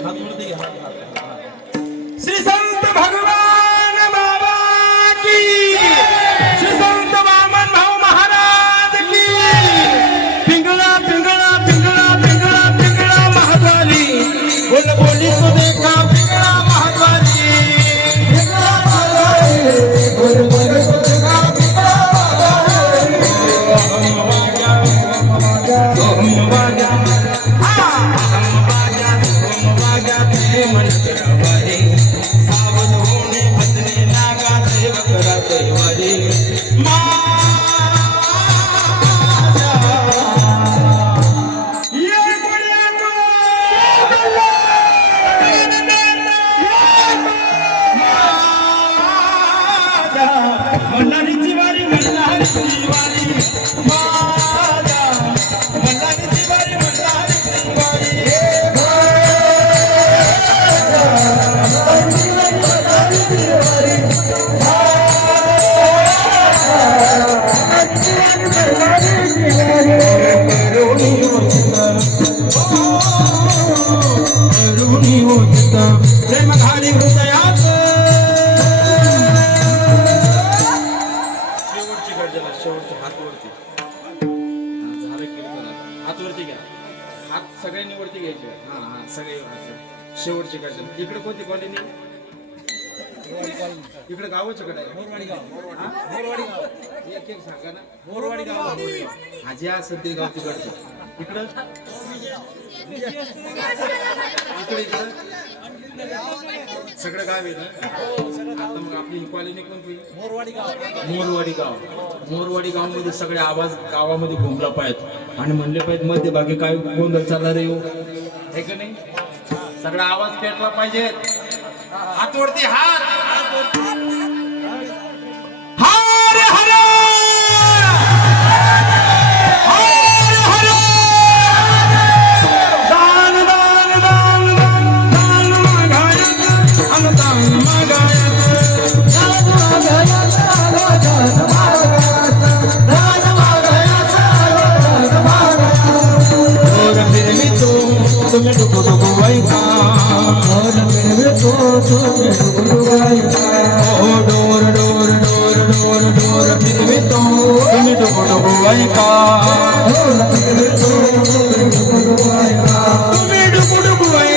श्री संत भगवान बाबा की, श्री संत वामन भाऊ महाराज की। पिंगळा पिंगळा पिंगळा पिंगळा पिंगळा महाद्वारी, बोल बोली तो देखा पिंगळा महाद्वारी, पिंगळा महाद्वारी, बोल बोली तो देखा पिंगळा महाद्वारी। सोहम वाजा मन करावारे, सावध होणे बदले नागा देव करा दैवारे। माझा ये गुडिया को माझा मल्हारीची वारी, मल्हारीची वारी, माझा मल्हारीची वारी, मल्हारीची वारी। प्रेमधारी हृदयात शेवटची गर्जना, शेवटची हातवरती, हातवरती घ्या, हात सगळ्यांनी वरती घ्यायचे। हा हा सगळे शेवटची गर्जना। इकडे कोणती कॉलनी? इकडे गावच कडे मोरवाडी गाव, मोरवाडी गाव, एक एक सांगा ना। मोरवाडी गाव, आजी असेल ते गाव तिकडचं। इकडं इकडे सगळं गाव आहे ना। आता मग आपली ही कॉलनी कोणती? मोरवाडी गाव, मोरवाडी गाव। मोरवाडी गाव मध्ये सगळे आवाज गावामध्ये घुमला पाहिजे आणि म्हणले पाहिजे मध्यभागी काय गोंधळ चालला रे हो, हे का नाही? सगळा आवाज पेटला पाहिजे। हातवरती हात, हर हर तुम्हें डुबो डुबो वाइका, और मेरे तो तुम्हें डुबो डुबो वाइका, ओ डोर डोर डोर डोर डोर मेरे तो तुम्हें डुबो डुबो वाइका, ओ मेरे तो तुम्हें डुबो डुबो वाइका, तुम्हें डुबो डुबो वाइका।